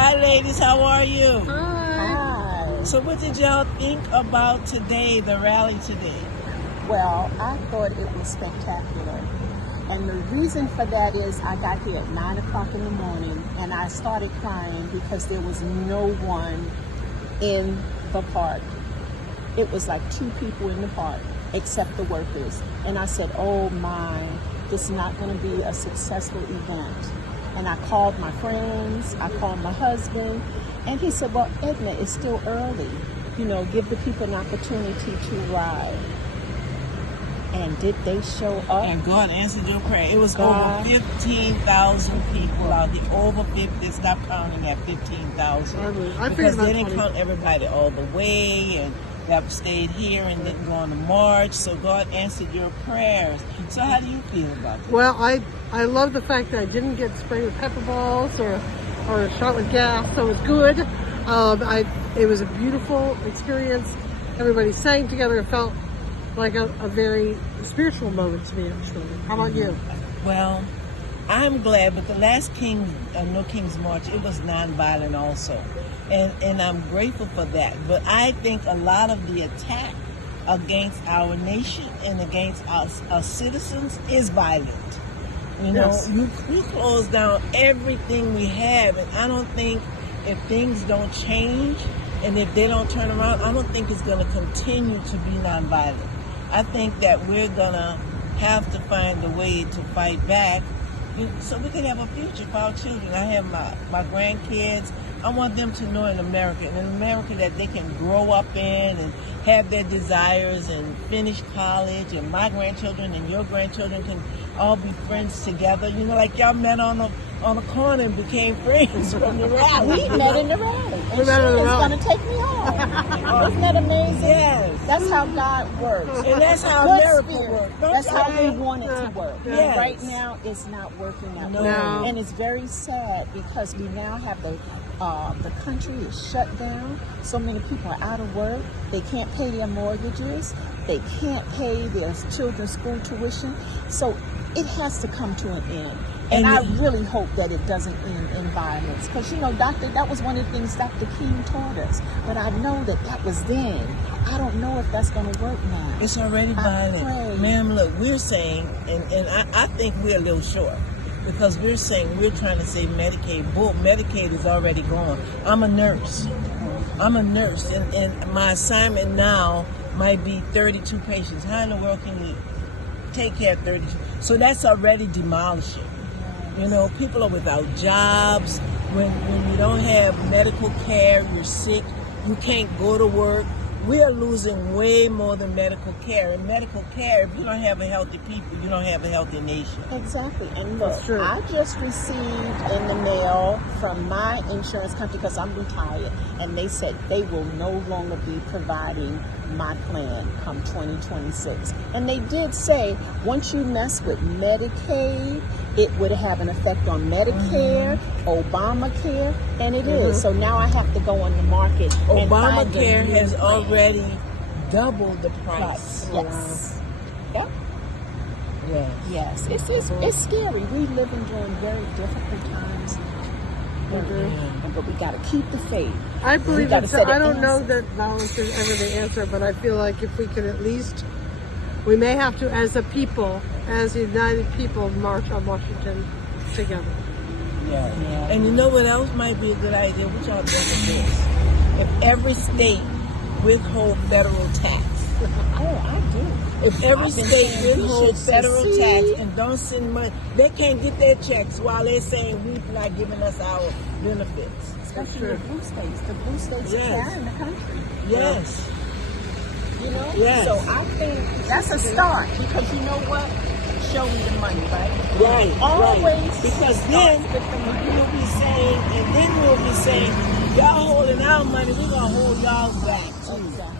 Hi, ladies. How are you? Hi. So what did y'all think about today, the rally today? Well, I thought it was spectacular. And the reason for that is I got here at 9 o'clock in the morning and I started crying because there was no one in the park. It was like 2 people in the park except the workers. And I said, oh my, this is not going to be a successful event. And I called my friends, I called my husband, and he said, well, Edna, it's still early. You know, give the people an opportunity to ride. And did they show up? And God answered your prayer. It was God. over 15,000 people out there. Over 50. They stopped counting at 15,000. Because they didn't count everybody all the way, and that stayed here and didn't go on the march. So God answered your prayers. So how do you feel about that? Well, I love the fact that I didn't get sprayed with pepper balls or shot with gas, so it was good. It was a beautiful experience. Everybody sang together. It felt like a very spiritual moment to me, actually. How about you? Well, I'm glad, but the last No King's March, it was nonviolent also. And I'm grateful for that. But I think a lot of the attack against our nation and against our citizens is violent. You know, Yes. you close down everything we have, and I don't think if things don't change and if they don't turn around, I don't think it's going to continue to be nonviolent. I think that we're going to have to find a way to fight back so we can have a future for our children. I have my grandkids. I want them to know in America that they can grow up in and have their desires and finish college, and my grandchildren and your grandchildren can all be friends together. You know, like y'all met on a corner and became friends from the rally. We met in the rally. And she was going to take me home. Wasn't that amazing? Yes. That's how God works. And that's how Good America spirit. works. That's how we want it to work. Yes. And right now, it's not working that way. No. And it's very sad because we now have the country is shut down. So many people are out of work. They can't pay their mortgages. They can't pay their children's school tuition. So it has to come to an end. And I really hope that it doesn't end in violence. Because, you know, that was one of the things Dr. King taught us. But I know that was then. I don't know if that's going to work now. It's already violent. Ma'am, look, we're saying, and I think we're a little short. Because we're saying we're trying to say Medicaid. Bull, Medicaid is already gone. I'm a nurse. And my assignment now might be 32 patients. How in the world can you take care of 32? So that's already demolishing. You know, people are without jobs. When you don't have medical care, you're sick, you can't go to work. We are losing way more than medical care. And medical care, if you don't have a healthy people, you don't have a healthy nation. Exactly. And look, I just received in the mail from my insurance company, because I'm retired, and they said they will no longer be providing my plan come 2026. And they did say once you mess with Medicaid, it would have an effect on Medicare, Obamacare, and it is. So now I have to go on the market. Obamacare has already doubled the price. Yes. Yep. Yes. Yes. It's scary. We living during very difficult times. But we got to keep the faith. I believe I don't know that violence is ever the answer, but I feel like if we can at least, we may have to, as a people, as a united people, march on Washington together. Yeah. And you know what else might be a good idea? What y'all think of this? If every state withhold federal tax. Oh, I do. If every state withholds federal tax and don't send money, they can't get their checks while they're saying we're not giving us our benefits. Especially the blue states. The blue states are carrying the country. Yes. You know? Yes. So I think that's a start, because you know what? Show me the money, right? Right. Always. Because then we'll be saying, y'all holding our money, we're going to hold y'all's back too. Exactly.